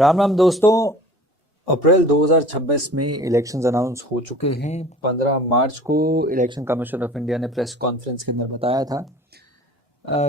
राम राम दोस्तों। अप्रैल 2026 में elections announce हो चुके हैं। 15 मार्च को इलेक्शन कमीशन ऑफ इंडिया ने प्रेस कॉन्फ्रेंस के अंदर बताया था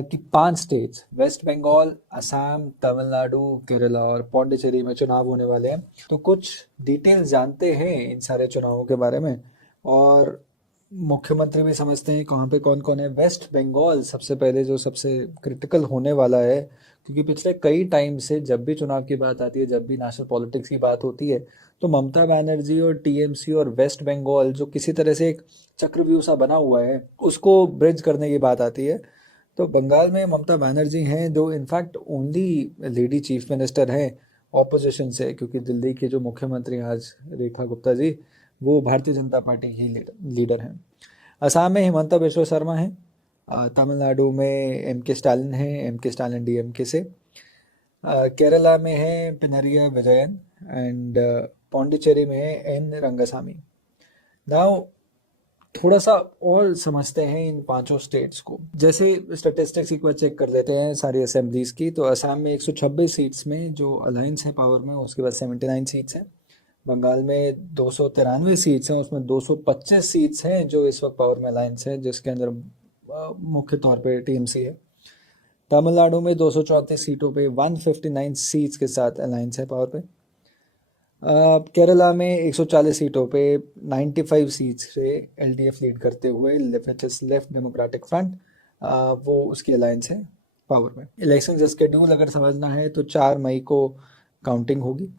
कि 5 स्टेट्स वेस्ट बंगाल, असम, तमिलनाडु, केरला और पौंडीचेरी में चुनाव होने वाले हैं। तो कुछ डिटेल्स जानते हैं इन सारे चुनावों के बारे में, और मुख्यमंत्री भी समझते हैं कहाँ पे कौन कौन है। वेस्ट बंगाल सबसे पहले जो सबसे क्रिटिकल होने वाला है, क्योंकि पिछले कई टाइम से जब भी चुनाव की बात आती है, जब भी नेशनल पॉलिटिक्स की बात होती है, तो ममता बनर्जी और टीएमसी और वेस्ट बंगाल जो किसी तरह से एक चक्रव्यूह सा बना हुआ है, उसको ब्रिज करने की बात आती है। तो बंगाल में ममता बनर्जी हैं, जो in fact only lady chief minister हैं ऑपोजिशन से, क्योंकि दिल्ली के जो मुख्यमंत्री हैं आज रेखा गुप्ता जी, वो भारतीय जनता पार्टी की लीडर हैं। असम में हिमंता बिश्वा शर्मा हैं। तमिलनाडु में एम के स्टालिन हैं, एम के स्टालिन डीएमके से। केरला में है पिनरिया विजयन, एंड पौंडीचेरी में है एन रंगासामी। नाउ थोड़ा सा और समझते हैं इन पांचों स्टेट्स को। जैसे स्टैटिस्टिक्स एक बार चेक कर लेते हैं सारी असेंबलीज की, तो असम में 126 सीट्स में जो अलायंस है पावर में, उसके बाद 79 सीट्स हैं। बंगाल में 293 सीट्स हैं, उसमें 225 सीट्स हैं जो इस वक्त पावर में अलायंस है, जिसके अंदर मुख्य तौर पे टीएमसी है। तमिलनाडु में 234 सीटों पे 159 सीट्स के साथ अलायंस है पावर पे। केरला में 140 सीटों पे 95 सीट्स से एलडीएफ लीड करते हुए लेफ्ट डेमोक्रेटिक फ्रंट, वो उसकी अलायंस है पावर में। इलेक्शन स्केड्यूल अगर समझना है तो 4 मई को काउंटिंग होगी।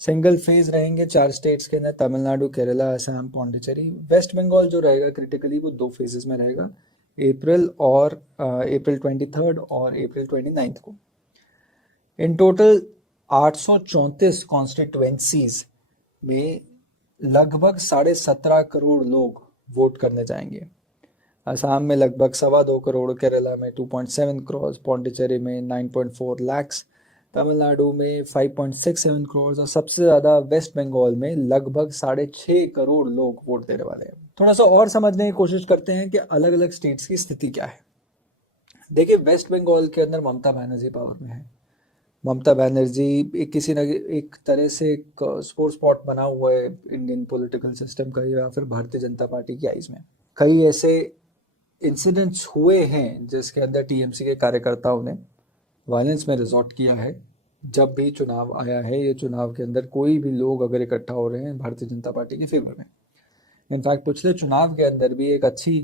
सिंगल फेज रहेंगे 4 स्टेट्स के अंदर, तमिलनाडु, केरला, असम, पौंडीचेरी। वेस्ट बंगाल जो रहेगा क्रिटिकली, वो 2 फेजेस में रहेगा, अप्रैल 23 और अप्रैल 29 को। इन टोटल 834 कॉन्स्टिट्युएंसीज में लगभग 17.5 करोड़ लोग वोट करने जाएंगे। असम में लगभग 2.25 करोड़, केरला में 2.7 करोड़, पौंडीचेरी में 9.4 लाख, तमिलनाडु में 5.67 करोड़, और सबसे ज़्यादा वेस्ट बंगाल में लगभग 6.5 करोड़ लोग वोट देने वाले हैं। थोड़ा सा और समझने की कोशिश करते हैं कि अलग अलग स्टेट्स की स्थिति क्या है। देखिए, वेस्ट बंगाल के अंदर ममता बनर्जी पावर में है। ममता बनर्जी एक किसी न एक तरह से एक स्पोर्ट्स स्पॉट बना हुआ है इंडियन पॉलिटिकल सिस्टम का, या फिर भारतीय जनता पार्टी की आइज में। कई ऐसे इंसिडेंट्स हुए हैं जिसके अंदर टीएमसी के कार्यकर्ताओं ने वायलेंस में रिजॉर्ट किया है। जब भी चुनाव आया है, ये चुनाव के अंदर कोई भी लोग अगर इकट्ठा हो रहे हैं भारतीय जनता पार्टी के फेवर में। इनफैक्ट पिछले चुनाव के अंदर भी एक अच्छी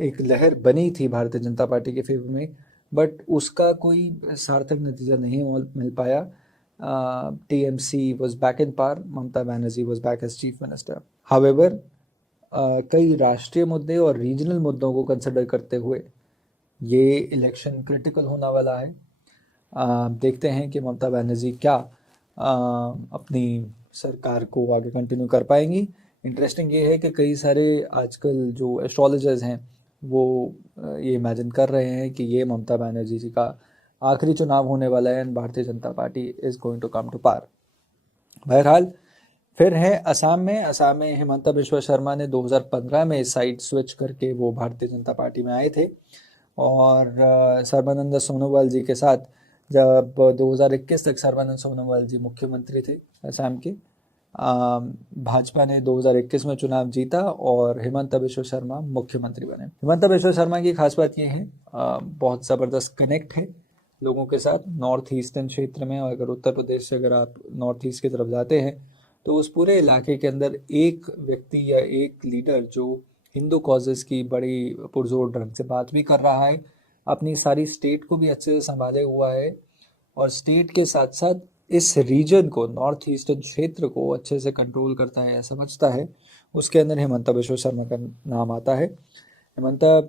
एक लहर बनी थी भारतीय जनता पार्टी के फेवर में, बट उसका कोई सार्थक नतीजा नहीं मिल पाया। TMC was back in power, Mamata Banerjee was back as chief minister. However कई राष्ट्रीय मुद्दे और रीजनल मुद्दों को कंसिडर करते हुए ये इलेक्शन क्रिटिकल होने वाला है। देखते हैं कि ममता बनर्जी क्या अपनी सरकार को आगे कंटिन्यू कर पाएंगी। इंटरेस्टिंग ये है कि कई सारे आजकल जो एस्ट्रोलॉजर्स हैं वो ये इमेजिन कर रहे हैं कि ये ममता बनर्जी जी का आखिरी चुनाव होने वाला है and Bharatiya Janata Party is going to come to power. बहरहाल, फिर है असम में। असम में हिमंता बिश्वा शर्मा ने 2015 में साइड स्विच करके वो भारतीय जनता पार्टी में आए थे, और सर्बानंद सोनोवाल जी के साथ जब 2021 तक सर्बानंद सोनोवाल जी मुख्यमंत्री थे असम के, भाजपा ने 2021 में चुनाव जीता और हिमंता बिश्वा शर्मा मुख्यमंत्री बने। हिमंता बिश्वा शर्मा की खास बात यह है, बहुत ज़बरदस्त कनेक्ट है लोगों के साथ नॉर्थ ईस्टर्न क्षेत्र में। और अगर उत्तर प्रदेश से अगर आप नॉर्थ ईस्ट की तरफ जाते हैं, तो उस पूरे इलाके के अंदर एक व्यक्ति या एक लीडर जो हिंदू कॉजेज़ की बड़ी पुरजोर ढंग से बात भी कर रहा है, अपनी सारी स्टेट को भी अच्छे से संभाले हुआ है, और स्टेट के साथ साथ इस रीजन को, नॉर्थ ईस्टर्न क्षेत्र को अच्छे से कंट्रोल करता है या समझता है, उसके अंदर हिमंता बिश्वा शर्मा का नाम आता है। हिमंता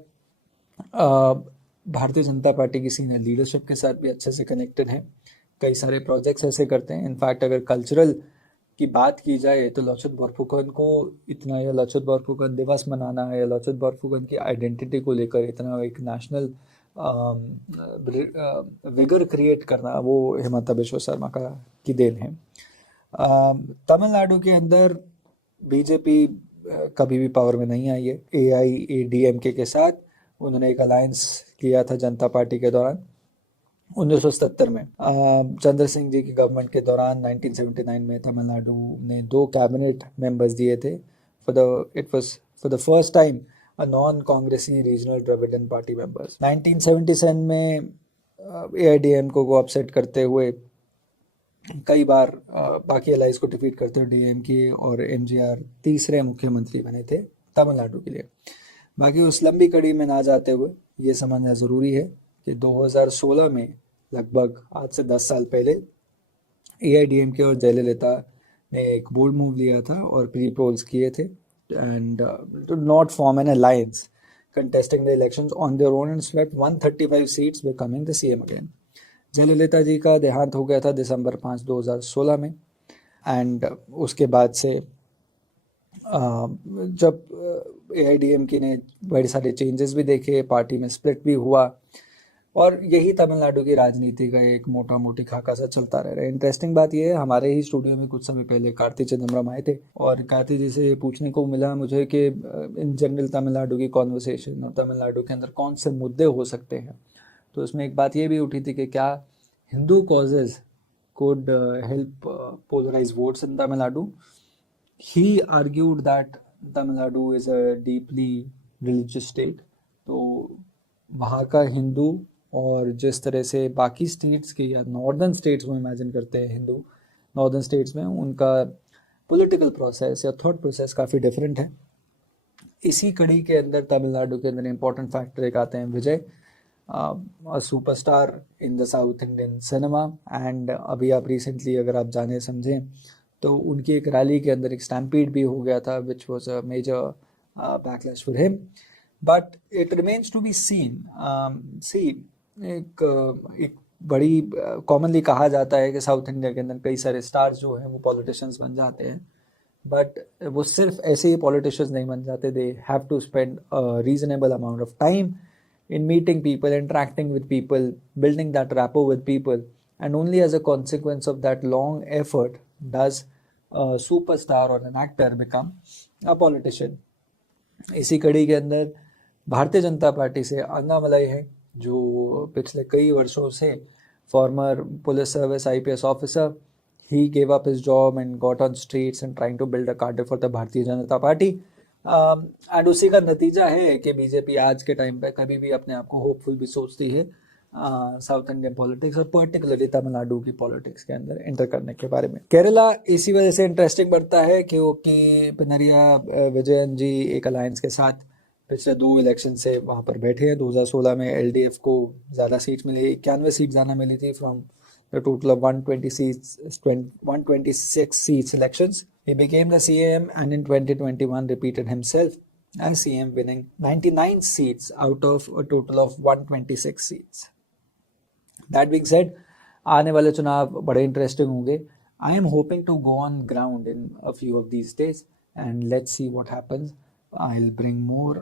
भारतीय जनता पार्टी की सीनियर लीडरशिप के साथ भी अच्छे से कनेक्टेड है, कई सारे प्रोजेक्ट्स ऐसे करते हैं। इनफैक्ट अगर कल्चरल की बात की जाए तो लचत बोरफुकन को इतना, या लचत बोरफुकन दिवस मनाना है, या लचत बोरफुकन की आइडेंटिटी को लेकर इतना एक नेशनल विगर क्रिएट करना, वो हिमंता बिश्वा शर्मा का की देन है। तमिलनाडु के अंदर बीजेपी कभी भी पावर में नहीं आई है। एआईएडीएमके के साथ उन्होंने एक अलायंस किया था जनता पार्टी के दौरान, 1977 में चंद्र सिंह जी की गवर्नमेंट के दौरान 1979 में तमिलनाडु ने 2 कैबिनेट मेंबर्स दिए थे for the first time a non कांग्रेसी रीजनल द्रविडियन पार्टी मेंबर्स। 1977 में एआईडीएमके को अपसेट करते हुए कई बार बाकी अलाइज को डिफीट करते हुए डीएमके और एमजीआर तीसरे मुख्यमंत्री बने थे तमिलनाडु के लिए। बाकी उस लंबी कड़ी में ना जाते हुए ये समझना ज़रूरी है कि 2016 में लगभग आज से 10 साल पहले एआईडीएमके और जयललिता ने एक बोल्ड मूव लिया था और प्री पोल्स किए थे and to not form an alliance contesting the elections on their own and swept 135 seats, becoming the CM again. Jayalalithaa ji का देहांत हो गया था दिसंबर 5, 2016 में एंड उसके बाद से जब एआईडीएमके ने बड़े सारे चेंजेस भी देखे, पार्टी में स्प्लिट भी हुआ और यही तमिलनाडु की राजनीति का एक मोटा मोटी खाका सा चलता रह रहा है। इंटरेस्टिंग बात यह है, हमारे ही स्टूडियो में कुछ समय पहले कार्ति चिदम्बरम आए थे और कार्ति जी से ये पूछने को मिला मुझे कि इन जनरल तमिलनाडु की कॉन्वर्सेशन और तमिलनाडु के अंदर कौन से मुद्दे हो सकते हैं। तो इसमें एक बात ये भी उठी थी कि क्या Hindu causes could help polarize votes in Tamil Nadu. He argued that Tamil Nadu is a deeply religious state. तो वहाँ का हिंदू और जिस तरह से बाकी स्टेट्स के या नॉर्दर्न स्टेट्स को इमेजिन करते हैं हिंदू नॉर्दर्न स्टेट्स में, उनका पॉलिटिकल प्रोसेस या थॉट प्रोसेस काफ़ी डिफरेंट है। इसी कड़ी के अंदर तमिलनाडु के अंदर इंपॉर्टेंट फैक्टर एक आते हैं विजय, a superstar in the South Indian cinema and अभी आप रिसेंटली अगर आप जाने समझें तो उनकी एक रैली के अंदर एक स्टैम्पीड भी हो गया था which was a major backlash for him, but it remains to be seen. See, एक बड़ी कॉमनली कहा जाता है कि साउथ इंडिया के अंदर कई सारे स्टार्स जो हैं वो पॉलिटिशियंस बन जाते हैं, बट वो सिर्फ ऐसे ही पॉलिटिशियंस नहीं बन जाते, they have to spend a reasonable amount of time in meeting people, interacting with people, building that rapport with people, and only as a consequence of that long effort does a superstar or an actor become a politician. इसी कड़ी के अंदर भारतीय Janata party से अन्नामलाई है जो पिछले कई वर्षों से farmer police service IPS officer, he gave up his job and got on streets and trying to build a cadre for the भारतीय जनता पार्टी. एंड उसी का नतीजा है कि बीजेपी आज के टाइम पे कभी भी अपने आप को होपफुल भी सोचती है साउथ इंडियन पॉलिटिक्स और पर्टिकुलरली तमिलनाडु की पॉलिटिक्स के अंदर एंटर करने के बारे में। केरला इसी वजह से इंटरेस्टिंग बढ़ता है क्योंकि पिनरिया विजयन जी एक अलायंस के साथ पिछले 2 इलेक्शन से वहाँ पर बैठे हैं। 2016 में LDF को ज़्यादा सीट्स मिली, 91 सीट ज़्यादा मिली थी from the total of 126 seats elections. He became the CM and in 2021 repeated himself as CM, winning 99 seats out of a total of 126 seats. That being said, आने वाले चुनाव बड़े इंटरेस्टिंग होंगे. I am hoping to go on ground in a few of these days and let's see what happens. I'll bring more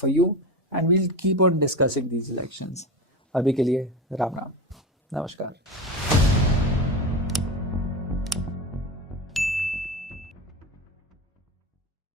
for you and we'll keep on discussing these elections. अभी के लिए राम राम, नमस्कार.